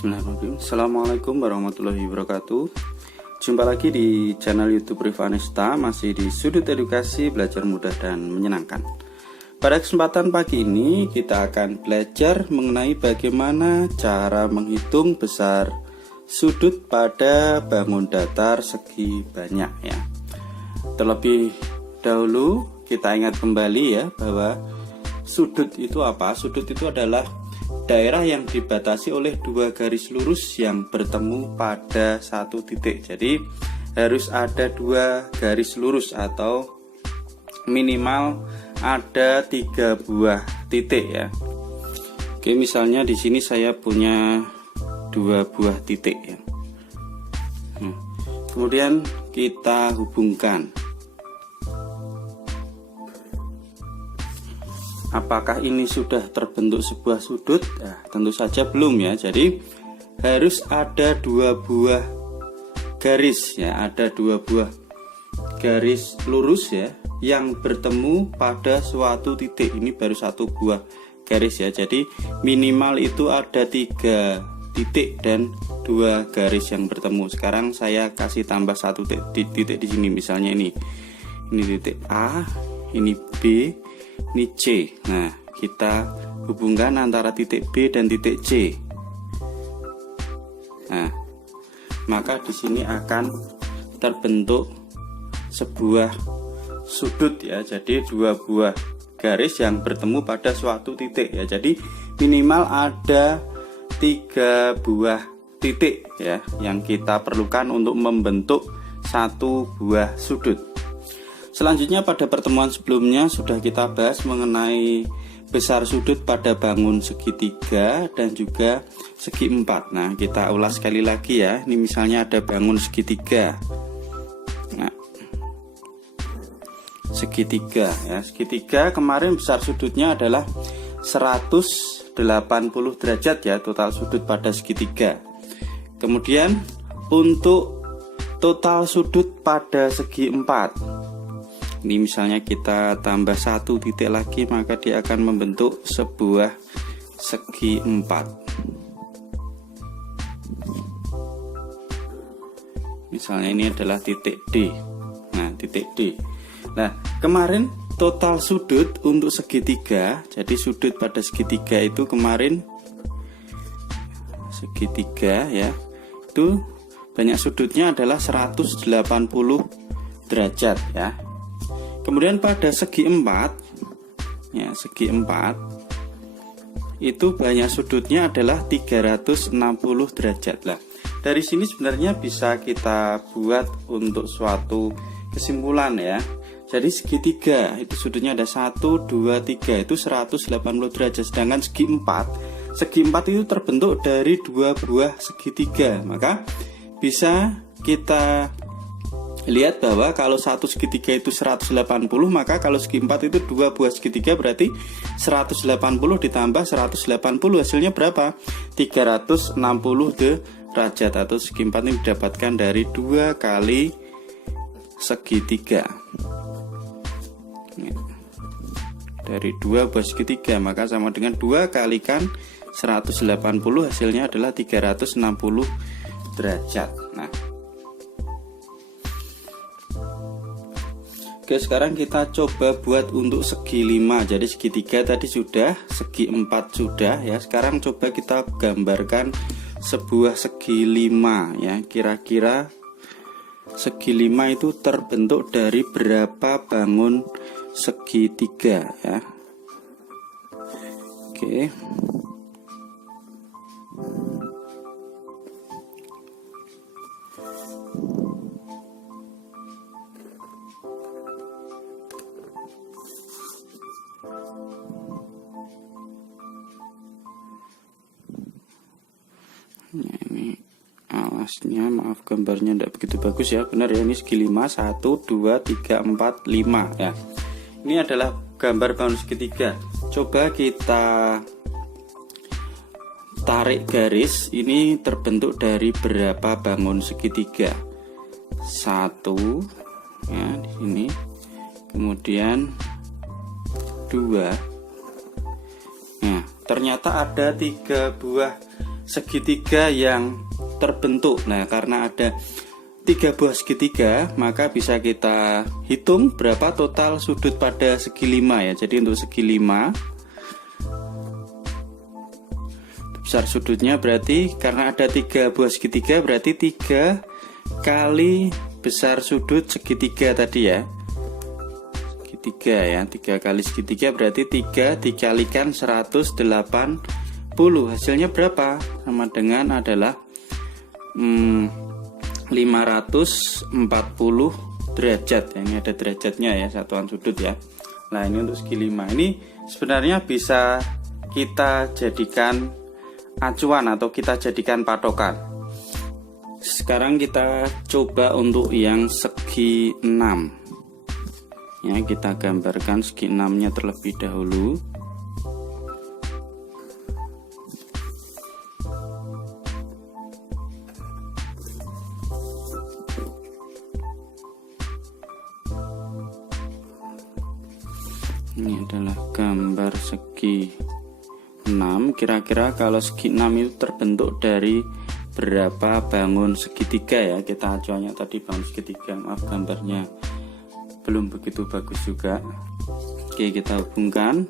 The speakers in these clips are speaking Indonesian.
Bismillahirrahmanirrahim. Assalamualaikum warahmatullahi wabarakatuh. Jumpa lagi di channel YouTube Rivanesta, masih di sudut edukasi belajar mudah dan menyenangkan. Pada kesempatan pagi ini kita akan belajar mengenai bagaimana cara menghitung besar sudut pada bangun datar segi banyak ya. Terlebih dahulu kita ingat kembali ya bahwa sudut itu apa? Sudut itu adalah daerah yang dibatasi oleh dua garis lurus yang bertemu pada satu titik. Jadi harus ada dua garis lurus atau minimal ada 3 buah titik ya. Oke, misalnya di sini saya punya 2 buah titik ya. Kemudian kita hubungkan. Apakah ini sudah terbentuk sebuah sudut? Nah, tentu saja belum ya. Jadi harus ada 2 buah garis ya, ada 2 buah garis lurus ya yang bertemu pada suatu titik. Ini baru 1 buah garis ya. Jadi minimal itu ada 3 titik dan 2 garis yang bertemu. Sekarang saya kasih tambah 1 titik di sini, misalnya ini titik A, ini B, ini C. Nah, kita hubungkan antara titik B dan titik C. Nah, maka di sini akan terbentuk sebuah sudut ya. Jadi 2 buah garis yang bertemu pada suatu titik ya. Jadi minimal ada 3 buah titik ya yang kita perlukan untuk membentuk satu buah sudut. Selanjutnya pada pertemuan sebelumnya sudah kita bahas mengenai besar sudut pada bangun segitiga dan juga segi 4. Nah, kita ulas sekali lagi ya. Ini misalnya ada bangun segitiga. Nah, segitiga ya. Segitiga kemarin besar sudutnya adalah 180 derajat ya, total sudut pada segitiga. Kemudian untuk total sudut pada segi 4, ini misalnya kita tambah 1 titik lagi, maka dia akan membentuk sebuah segi 4. Misalnya ini adalah titik D. Nah, titik D. Nah, kemarin total sudut untuk segitiga, jadi sudut pada segitiga itu kemarin segitiga ya, itu banyak sudutnya adalah 180 derajat ya. Kemudian pada segi 4 ya, segi 4 itu banyak sudutnya adalah 360 derajat lah. Dari sini sebenarnya bisa kita buat untuk suatu kesimpulan ya. Jadi segitiga itu sudutnya ada 1, 2, 3 itu 180 derajat. Sedangkan segi 4 itu terbentuk dari 2 buah segitiga. Maka bisa kita lihat bahwa kalau satu segitiga itu 180, maka kalau segi 4 itu 2 buah segitiga, berarti 180 ditambah 180 hasilnya berapa? 360 derajat, atau segi 4 ini didapatkan dari 2 kali segitiga. Dari 2 buah segitiga, maka sama dengan 2 kalikan 180, hasilnya adalah 360 derajat. Nah, oke, sekarang kita coba buat untuk segi 5. Jadi segitiga tadi sudah, segi 4 sudah ya. Sekarang coba kita gambarkan sebuah segi 5 ya. Kira-kira segi 5 itu terbentuk dari berapa bangun segitiga ya. Oke. Nah, ini alasnya, maaf gambarnya tidak begitu bagus ya. Benar ya, ini segi 5, 1, 2, 3, 4, 5 ya. Ini adalah gambar bangun segitiga. Coba kita tarik garis. Ini terbentuk dari berapa bangun segitiga? 1 ya di sini. Kemudian 2. Nah, ternyata ada 3 buah segitiga yang terbentuk. Nah, karena ada 3 buah segitiga, maka bisa kita hitung berapa total sudut pada segi 5 ya. Jadi untuk segi 5, besar sudutnya berarti karena ada 3 buah segitiga, berarti 3 kali besar sudut segitiga tadi ya. Segitiga ya, 3 kali segitiga berarti 3 dikalikan 180. Hasilnya berapa? Sama dengan adalah 540 derajat. Ini ada derajatnya ya, satuan sudut ya. Nah, ini untuk segi 5. Ini sebenarnya bisa kita jadikan acuan atau kita jadikan patokan. Sekarang kita coba untuk yang segi 6 ya, kita gambarkan segi 6 nya terlebih dahulu. Ini adalah gambar segi 6. Kira-kira kalau segi 6 itu terbentuk dari berapa bangun segitiga ya. Kita acuannya tadi bangun segitiga. Maaf, gambarnya belum begitu bagus juga. Oke, kita hubungkan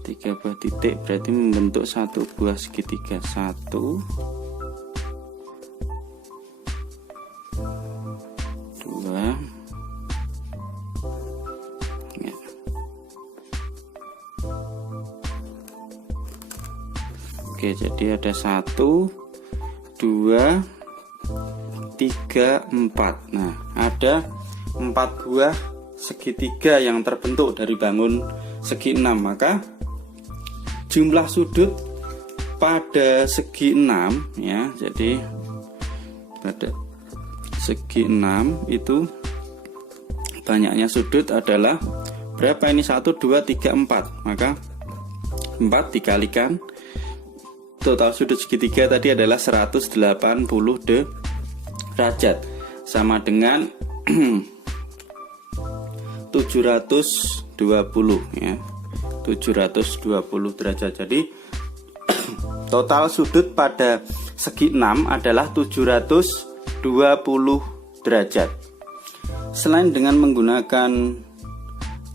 3 buah titik berarti membentuk 1 buah segitiga. 1, 2. Oke, jadi ada 1, 2, 3, 4. Nah, ada 4 buah segitiga yang terbentuk dari bangun segi 6. Maka jumlah sudut pada segi 6 ya. Jadi pada segi 6 itu banyaknya sudut adalah berapa ini? 1, 2, 3, 4. Maka 4 dikalikan total sudut segitiga tadi adalah 180 derajat, sama dengan 720 ya. 720 derajat. Jadi total sudut pada segi 6 adalah 720 derajat. Selain dengan menggunakan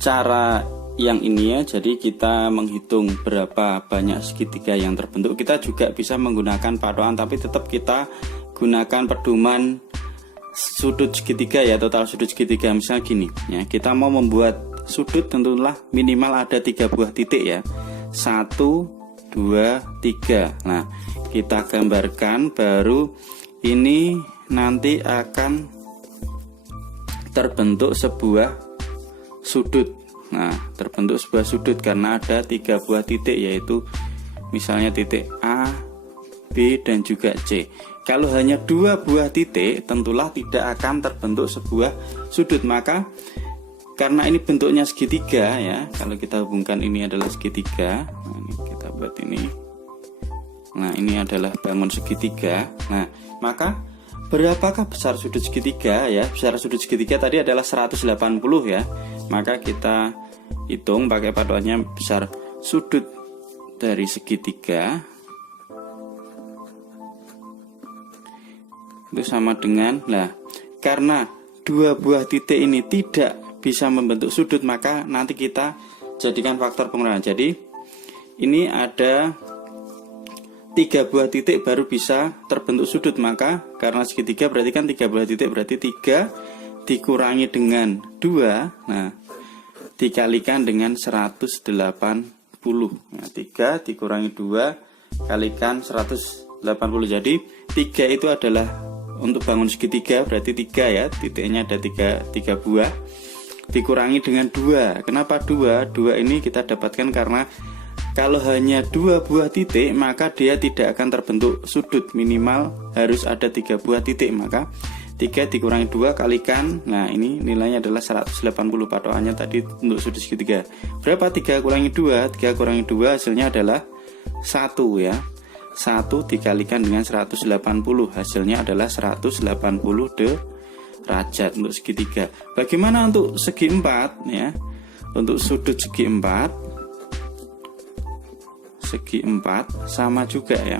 cara yang ini ya, jadi kita menghitung berapa banyak segitiga yang terbentuk, kita juga bisa menggunakan patokan, tapi tetap kita gunakan pedoman sudut segitiga ya, total sudut segitiga. Misalnya gini ya, kita mau membuat sudut tentulah minimal ada 3 buah titik ya, 1, 2, 3. Nah, kita gambarkan, baru ini nanti akan terbentuk sebuah sudut. Nah, terbentuk sebuah sudut karena ada 3 buah titik, yaitu misalnya titik A, B, dan juga C. Kalau hanya 2 buah titik, tentulah tidak akan terbentuk sebuah sudut. Maka karena ini bentuknya segitiga ya, kalau kita hubungkan ini adalah segitiga. Nah, ini kita buat ini. Nah, ini adalah bangun segitiga. Nah, maka berapakah besar sudut segitiga ya? Besar sudut segitiga tadi adalah 180 ya. Maka kita hitung pakai patokannya besar sudut dari segitiga itu sama dengan, nah karena 2 buah titik ini tidak bisa membentuk sudut, maka nanti kita jadikan faktor pengurangan. Jadi ini ada 3 buah titik baru bisa terbentuk sudut, maka karena segitiga berarti kan 3 buah titik, berarti 3 dikurangi dengan 2, nah dikalikan dengan 180. Nah, 3 dikurangi 2 kalikan 180. Jadi 3 itu adalah untuk bangun segitiga, berarti 3 ya, titiknya ada 3 buah dikurangi dengan 2. Kenapa 2? 2 ini kita dapatkan karena kalau hanya 2 buah titik maka dia tidak akan terbentuk sudut, minimal harus ada 3 buah titik. Maka 3 dikurangi 2 kalikan, nah ini nilainya adalah 180 patokannya tadi untuk sudut segitiga. Berapa 3 kurangi 2? 3 kurangi 2 hasilnya adalah 1 ya. 1 dikalikan dengan 180 hasilnya adalah 180 derajat untuk segitiga. Bagaimana untuk segi 4 ya? Untuk sudut segi 4 sama juga ya.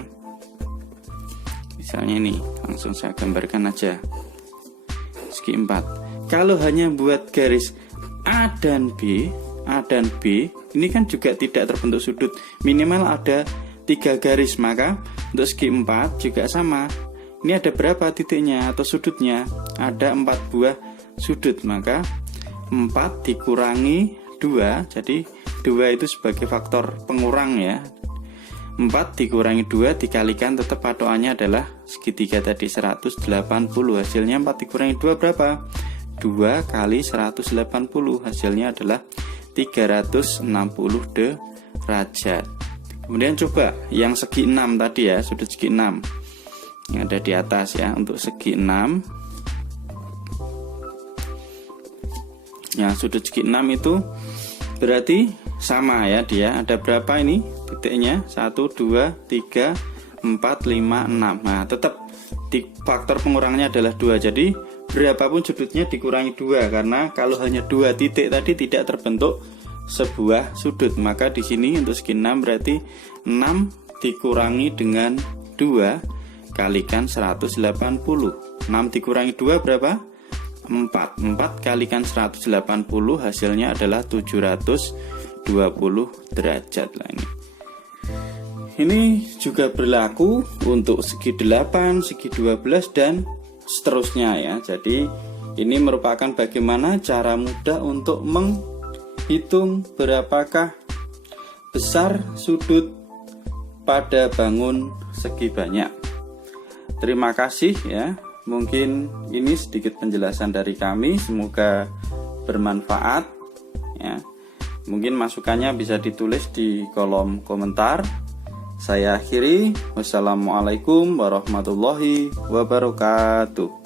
Misalnya ini, langsung saya gambarkan aja. Segi 4. Kalau hanya buat garis A dan B, ini kan juga tidak terbentuk sudut. Minimal ada 3 garis, maka untuk segi 4 juga sama. Ini ada berapa titiknya atau sudutnya? Ada 4 buah sudut, maka 4 dikurangi 2, jadi 2 itu sebagai faktor pengurang ya. 4 dikurangi 2 dikalikan, tetap patokannya adalah segitiga tadi 180. Hasilnya 4 dikurangi 2 berapa? 2 kali 180. Hasilnya adalah 360 derajat. Kemudian coba yang segi 6 tadi ya, sudut segi 6 yang ada di atas ya. Untuk segi 6 ya, sudut segi 6 itu berarti sama ya, dia ada berapa ini titiknya? 1, 2, 3, 4, 5, 6. Nah tetap faktor pengurangnya adalah 2, jadi berapapun sudutnya dikurangi 2, karena kalau hanya 2 titik tadi tidak terbentuk sebuah sudut. Maka di sini untuk segi 6 berarti 6 dikurangi dengan 2 kalikan 180. 6 dikurangi 2 berapa? 4 kalikan 180, hasilnya adalah 720 derajat lah ini. Ini juga berlaku untuk segi 8, segi 12 dan seterusnya ya. Jadi ini merupakan bagaimana cara mudah untuk menghitung berapakah besar sudut pada bangun segi banyak. Terima kasih ya. Mungkin ini sedikit penjelasan dari kami, semoga bermanfaat ya. Mungkin masukannya bisa ditulis di kolom komentar. Saya akhiri, wassalamualaikum warahmatullahi wabarakatuh.